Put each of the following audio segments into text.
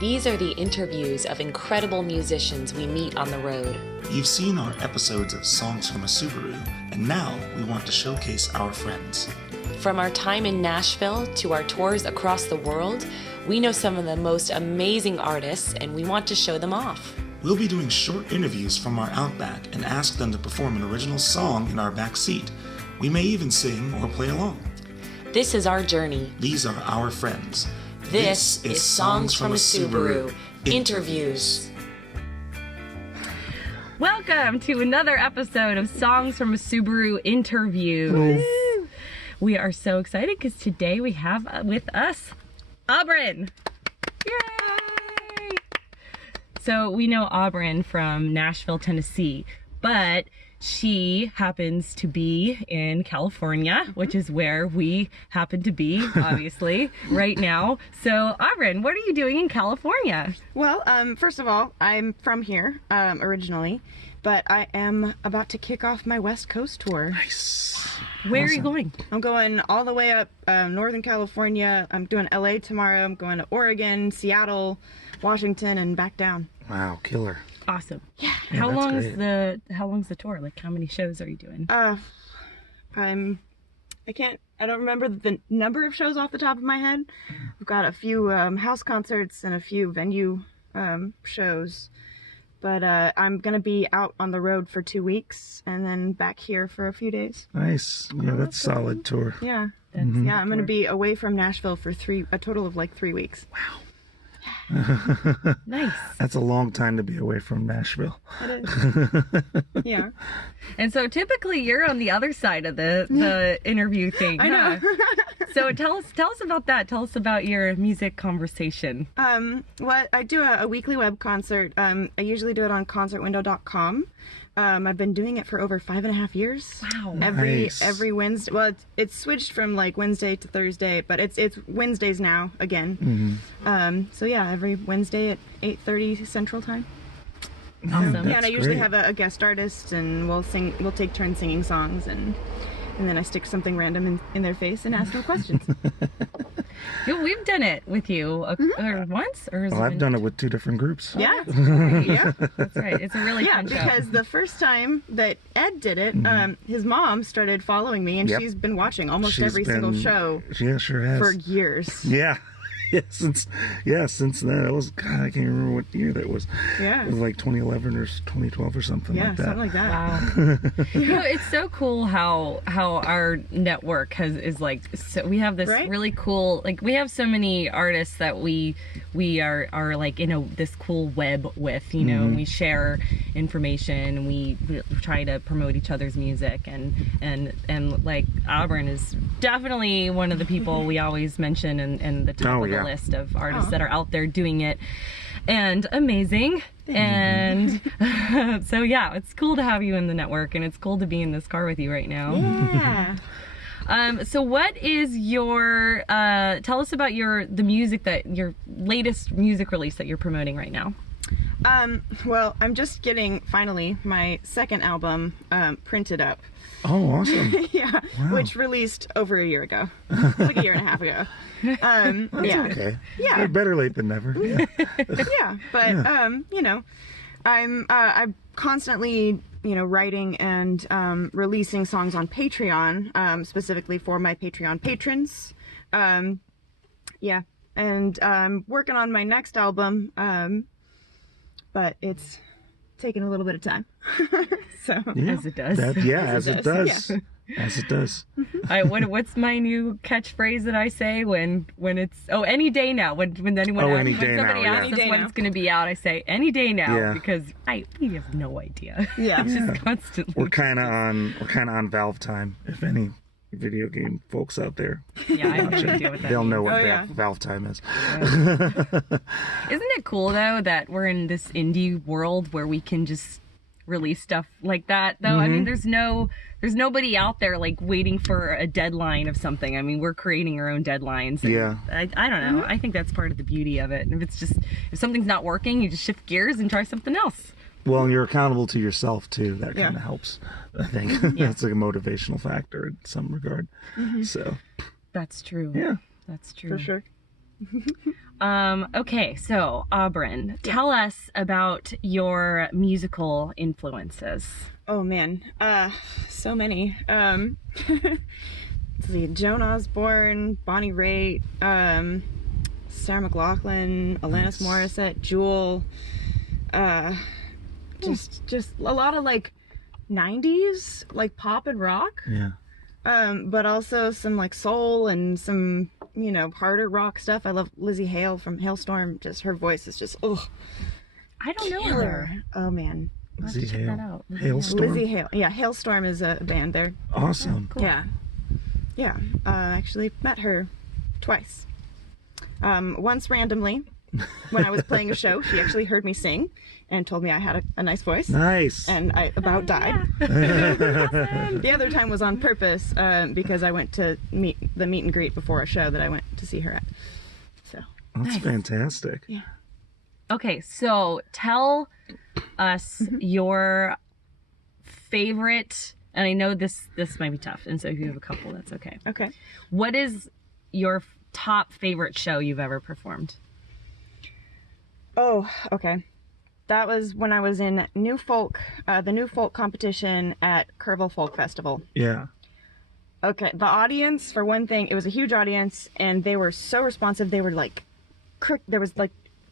These are the interviews of incredible musicians we meet on the road. You've seen our episodes of Songs from a Subaru, and now we want to showcase our friends. From our time in Nashville to our tours across the world, we know some of the most amazing artists and we want to show them off. We'll be doing short interviews from our Outback and ask them to perform an original song in our back seat. We may even sing or play along. This is our journey. These are our friends. This is Songs from a Subaru Interviews. Welcome to another episode of Songs from a Subaru Interviews. Woo! We are so excited because today we have with us Aubryn. Yay! So we know Aubryn from Nashville, Tennessee, but she happens to be in California, which is where we happen to be, obviously, right now. So, Aubryn, what are you doing in California? Well, first of all, I'm from here, originally, but I am about to kick off my West Coast tour. Nice. Where are you going? I'm going all the way up Northern California. I'm doing LA tomorrow. I'm going to Oregon, Seattle, Washington, and back down. Wow, killer. Awesome. Yeah. How long's the tour? Like, how many shows are you doing? I don't remember the number of shows off the top of my head. I've got a few house concerts and a few venue shows, but I'm gonna be out on the road for 2 weeks and then back here for a few days. Nice. Yeah, that's a solid tour. Yeah. Mm-hmm. Yeah, I'm gonna be away from Nashville for a total of like 3 weeks. Wow. Nice. That's a long time to be away from Nashville. It is. Yeah. And so typically you're on the other side of the interview thing. I know. So tell us about that. Tell us about your music conversation. Well, I do a weekly web concert. I usually do it on concertwindow.com. I've been doing it for over 5.5 years. Wow. Every Wednesday. Well, it's switched from like Wednesday to Thursday, but it's Wednesdays now again. Mm-hmm. So yeah, every Wednesday at 8:30 Central Time. Awesome. Yeah, and I usually have a guest artist, and we'll take turns singing songs, and then I stick something random in their face and ask them questions. We've done it with you once, or has I've done it with 2 different groups. Yeah. Yeah, that's right. It's a really fun show. Because the first time that Ed did it, his mom started following me, and she's been watching almost every single show. Yeah, sure has. For years. Yeah. Since then. It was, God, I can't remember what year that was. Yeah. It was like 2011 or 2012 or something like that. Yeah, something like that. Wow. It's so cool how our network is like, so we have this really cool, like, we have so many artists that we are like, this cool web with, and we share information, and we try to promote each other's music, and like Aubryn is definitely one of the people we always mention in the top of the list of artists that are out there doing it and amazing. And so yeah, it's cool to have you in the network, and it's cool to be in this car with you right now. Yeah. So what is your tell us about your latest music release that you're promoting right now? Well, I'm just getting finally my second album printed up. Oh, awesome. Yeah. Wow. Which released over a year ago. Like a year and a half ago. That's okay. Yeah. Better late than never. Yeah. Yeah. But I'm constantly writing and releasing songs on Patreon, specifically for my Patreon patrons. Yeah. And I'm working on my next album, but it's taking a little bit of time. So as it does. As it does. Yeah. As it does. What's my new catchphrase that I say when it's any day now, when somebody asks us when it's going to be out, I say any day now, because we have no idea. Yeah. It's just constantly. We're kind of on Valve time, if any video game folks out there. Yeah, I have no idea what that They'll means. know what Valve time is. Isn't it cool though that we're in this indie world where we can just release stuff like that though? I mean, there's nobody out there like waiting for a deadline of something. I mean, we're creating our own deadlines. I don't know. I think that's part of the beauty of it. And if something's not working, you just shift gears and try something else. Well, and you're accountable to yourself too. That kind of helps, I think. That's like a motivational factor in some regard. So that's true. Yeah, that's true for sure. Okay, so Aubryn, tell us about your musical influences. Oh man, so many. Let's see, Joan Osborne, Bonnie Raitt, Sarah McLachlan, Alanis Morissette, Jewel, just a lot of like 90s like pop and rock. Yeah. But also some like soul and some, you know, harder rock stuff. I love Lizzie Hale from Hailstorm. Just her voice is just I don't know killer. her. Oh man. Lizzie check Hale. that out. Hailstorm. Lizzie Hale. Yeah, Hailstorm is a band there. Awesome. Cool. Yeah. Yeah. Actually met her twice. Once randomly when I was playing a show, she actually heard me sing and told me I had a nice voice. Nice. And I about died. The other time was on purpose because I went to meet and greet before a show that I went to see her at. So That's fantastic. yeah. Okay, so tell us your favorite, and I know this might be tough, and so if you have a couple, that's okay. Okay. What is your top favorite show you've ever performed? Oh, okay. That was when I was in New Folk, the New Folk competition at Kerrville Folk Festival. Yeah. Okay, the audience, for one thing, it was a huge audience, and they were so responsive. They were like, there was like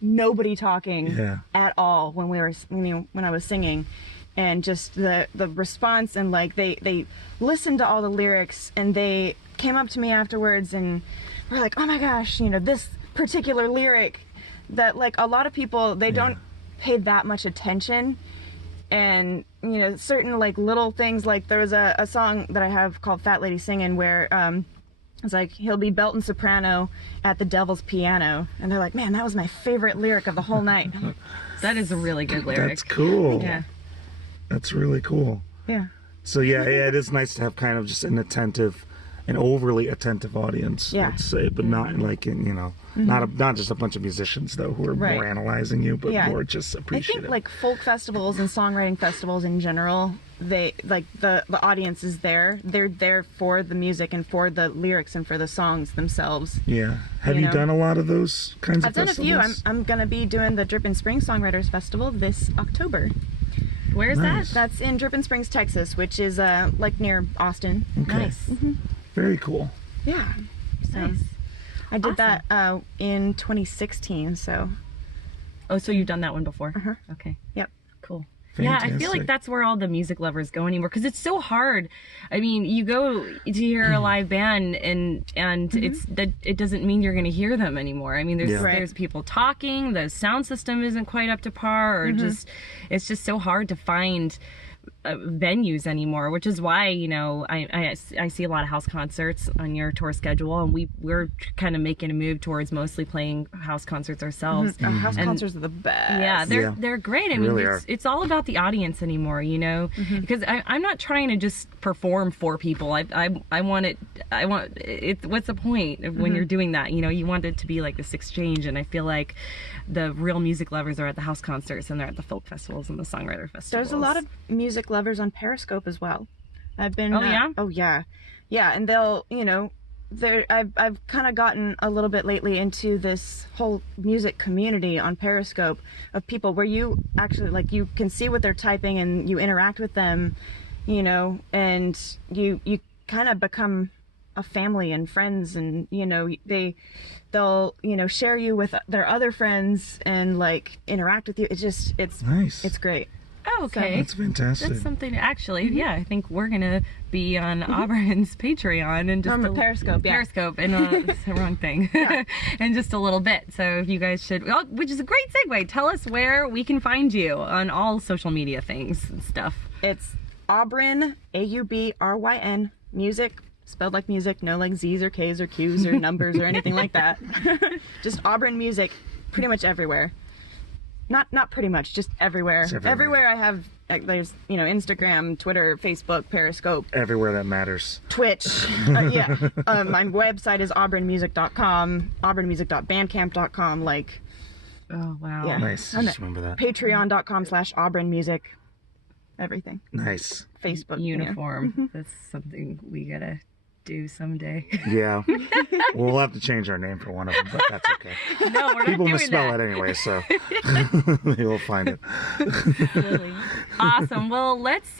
nobody talking at all when when I was singing, and just the response, and like they listened to all the lyrics, and they came up to me afterwards and were like, oh my gosh, you know, this particular lyric that like a lot of people, they don't pay that much attention. And you know, certain like little things, like there was a song that I have called Fat Lady Singin' where it's like, he'll be belting soprano at the devil's piano, and they're like, man, that was my favorite lyric of the whole night. That is a really good lyric. That's cool. Yeah. That's really cool. Yeah. So yeah, it is nice to have kind of just an overly attentive audience, let's say, but not like you know, not just a bunch of musicians though who are more analyzing you, but more just appreciative. I think like folk festivals and songwriting festivals in general, they like the audience is there. They're there for the music and for the lyrics and for the songs themselves. Yeah. Have you done a lot of those kinds I've of done festivals? a few. I'm gonna be doing the Drippin' Springs Songwriters Festival this October. Where's that? That's in Drippin' Springs, Texas, which is like near Austin. Okay. Nice. Very cool. Yeah. Nice. I did that in 2016. So. Oh, so you've done that one before? Okay. Yep. Cool. Fantastic. Yeah, I feel like that's where all the music lovers go anymore, because it's so hard. I mean, you go to hear a live band and it's that it doesn't mean you're going to hear them anymore. I mean, there's people talking, the sound system isn't quite up to par, or it's just so hard to find venues anymore, which is why, you know, I see a lot of house concerts on your tour schedule, and we're kind of making a move towards mostly playing house concerts ourselves. House concerts are the best. Yeah, they're great. I mean, really it's all about the audience anymore, you know, because I'm not trying to just perform for people. I want it. What's the point of when you're doing that? You know, you want it to be like this exchange, and I feel like the real music lovers are at the house concerts and they're at the folk festivals and the songwriter festivals. There's a lot of music lovers on Periscope as well. I've been. Oh yeah, and they'll, you know, I've kind of gotten a little bit lately into this whole music community on Periscope of people where you actually like you can see what they're typing and you interact with them, you know, and you kind of become a family and friends, and you know they'll you know share you with their other friends and like interact with you. It's nice. It's great. Oh, okay. That's fantastic. That's something actually. Yeah, I think we're gonna be on Auburn's Patreon and just Periscope. Yeah. Periscope, and it's the wrong thing. In just a little bit. So if you guys should, which is a great segue. Tell us where we can find you on all social media things and stuff. It's Aubryn, Aubryn, music, spelled like music, no like Z's or K's or Q's or numbers or anything like that. Just Aubryn music, pretty much everywhere. Not pretty much, just everywhere. Everywhere I have, there's, you know, Instagram, Twitter, Facebook, Periscope. Everywhere that matters. Twitch. Yeah. My website is auburnmusic.com, auburnmusic.bandcamp.com. Like. Oh, wow. Yeah. Nice. Just remember that. Patreon.com/auburnmusic. Everything. Nice. Facebook. Uniform. That's something we gotta do someday. Yeah. We'll have to change our name for one of them, but that's okay. No, we're not People doing misspell that. it anyway, so you'll find it. Really. Awesome. Well, let's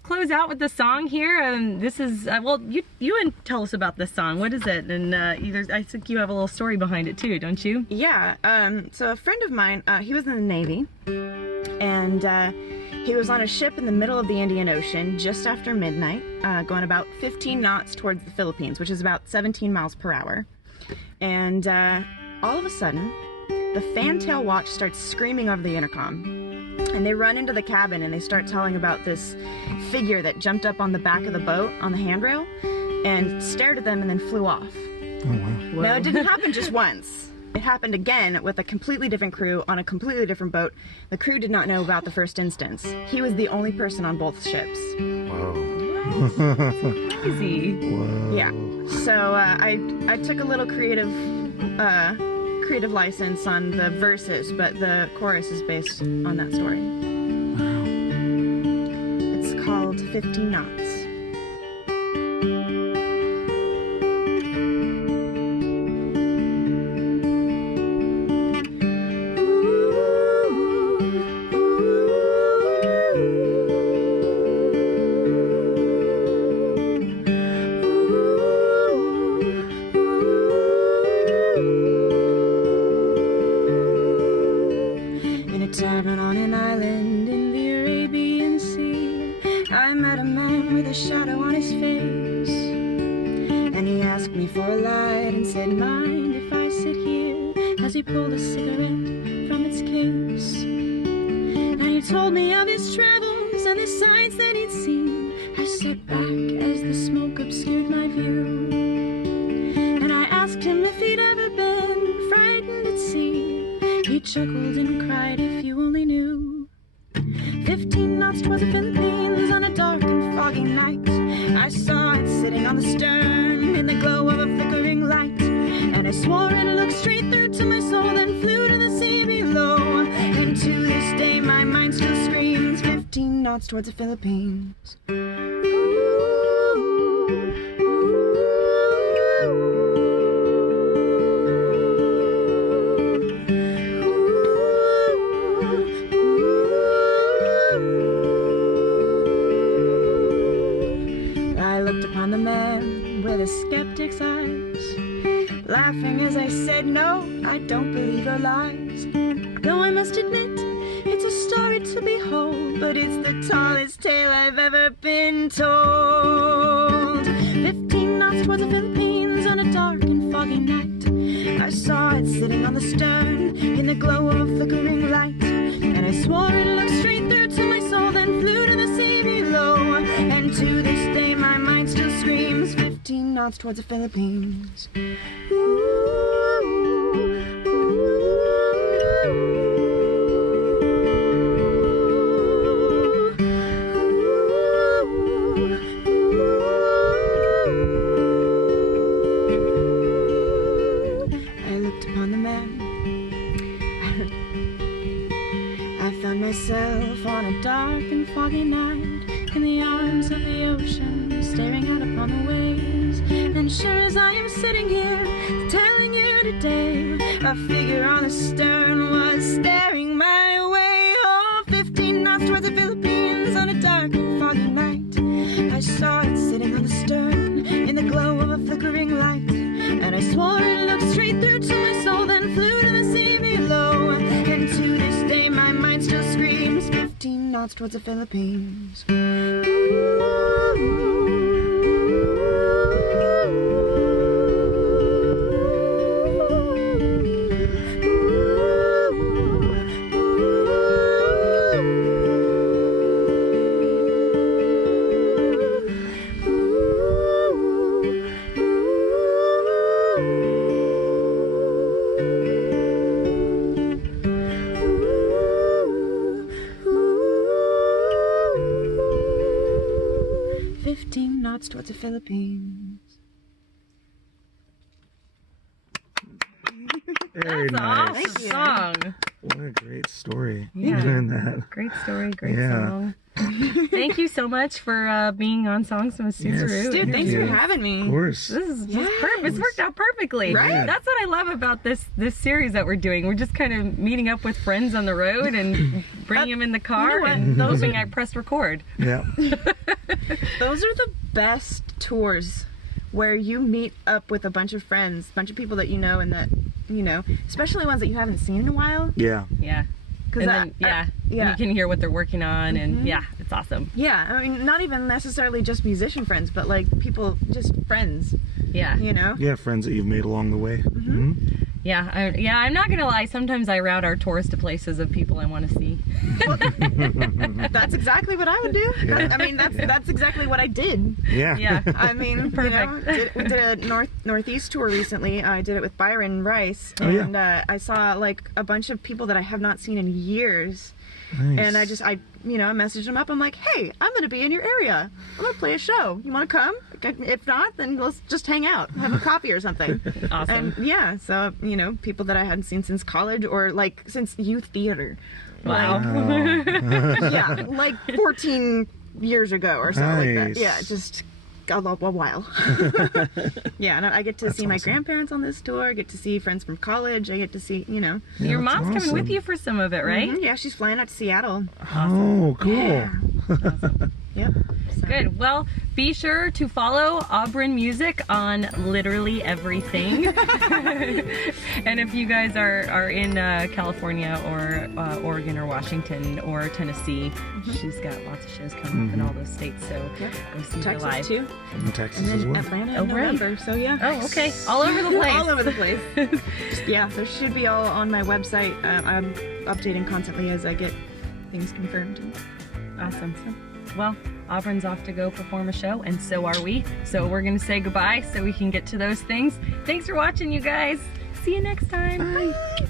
close out with the song here. And this is well, you and tell us about this song. What is it? And I think you have a little story behind it too, don't you? Yeah. So a friend of mine, he was in the Navy, and he was on a ship in the middle of the Indian Ocean just after midnight, going about 15 knots towards the Philippines, which is about 17 miles per hour. And all of a sudden, the fantail watch starts screaming over the intercom. And they run into the cabin and they start telling about this figure that jumped up on the back of the boat on the handrail and stared at them and then flew off. Oh, wow. Now, it didn't happen just once. It happened again with a completely different crew on a completely different boat. The crew did not know about the first instance. He was the only person on both ships. Whoa. Crazy. Whoa. Yeah. So I took a little creative license on the verses, but the chorus is based on that story. Wow. It's called 15 Knots. Tavern on an island in the Arabian Sea, I met a man with a shadow on his face, and he asked me for a light and said, mind if I sit here, as he pulled a cigarette from its case. And he told me of his travels and the sights that he'd seen. I sat back as the smoke obscured my view, and I asked him if he'd ever been frightened at sea. He chuckled and cried, if you only knew. 15 knots towards the Philippines on a dark and foggy night. I saw it sitting on the stern in the glow of a flickering light. And I swore it looked straight through to my soul, then flew to the sea below. And to this day my mind still screams, 15 knots towards the Philippines. Upon the man with a skeptic's eyes, laughing as I said, no, I don't believe your lies. Though I must admit, it's a story to behold, but it's the tallest tale I've ever been told. 15 knots towards the Philippines on a dark and foggy night. I saw it sitting on the stern in the glow of a flickering light. And I swore it looked straight through to my soul, then flew to the sea below. And to this day my mind still screams, 15 knots towards the Philippines. I looked upon the man. I found myself on a dark and foggy night in the arms of the ocean, staring out upon the waves. And sure as I am sitting here telling you today, a figure on the stern was staring my way. Oh, 15 knots towards the Philippines on a dark and foggy night. I saw it sitting on the stern in the glow of a flickering light. And I swore it looked straight through to my soul, then flew to the sea below. And to this day my mind still screams, 15 knots towards the Philippines. Towards the Philippines. Very That's nice. an awesome song. What a great story. Yeah. Doing that. Great story, great Yeah. song. Thank you so much for being on Songs from a Susaru. Dude, thanks for having me. Of course. This is just perfect. It's worked out perfectly. Right? That's what I love about this series that we're doing. We're just kind of meeting up with friends on the road and bringing them in the car and hoping I press record. Yeah. Those are the best tours, where you meet up with a bunch of friends, a bunch of people that you know, and that, you know, especially ones that you haven't seen in a while. Yeah. Yeah. And then, you can hear what they're working on, and it's awesome. Yeah, I mean, not even necessarily just musician friends, but like people, just friends. Yeah. You know? Yeah, friends that you've made along the way. Yeah, I'm not gonna lie. Sometimes I route our tours to places of people I want to see. That's exactly what I would do. Yeah. I mean, that's exactly what I did. Yeah. Yeah. I mean, Perfect. we did a Northeast tour recently. I did it with Byron Rice, Oh, yeah. and I saw like a bunch of people that I have not seen in years. Nice. And I messaged them up. I'm like, hey, I'm going to be in your area. I'm going to play a show. You want to come? If not, then let's just hang out, have a coffee or something. Awesome. And yeah, so, you know, people that I hadn't seen since college or like since youth theater. Wow. Yeah, like 14 years ago or something like that. Nice. Yeah, just a while. Yeah, and I get to see my grandparents on this tour. I get to see friends from college. I get to see, you know. Your that's mom's coming awesome. with you for some of it, right? Yeah, she's flying out to Seattle. Oh, cool. Yeah. Yep. So. Good. Well, be sure to follow Aubryn Music on literally everything. And if you guys are in California or Oregon or Washington or Tennessee, she's got lots of shows coming up in all those states. So go see her live. Texas too. In Texas And as then well. Atlanta Oh, in right. November. So yeah. Oh, okay. All over the place. All over the place. Yeah, there should be all on my website. I'm updating constantly as I get things confirmed. Awesome. Well, Aubryn's off to go perform a show, and so are we. So we're going to say goodbye so we can get to those things. Thanks for watching, you guys. See you next time. Bye.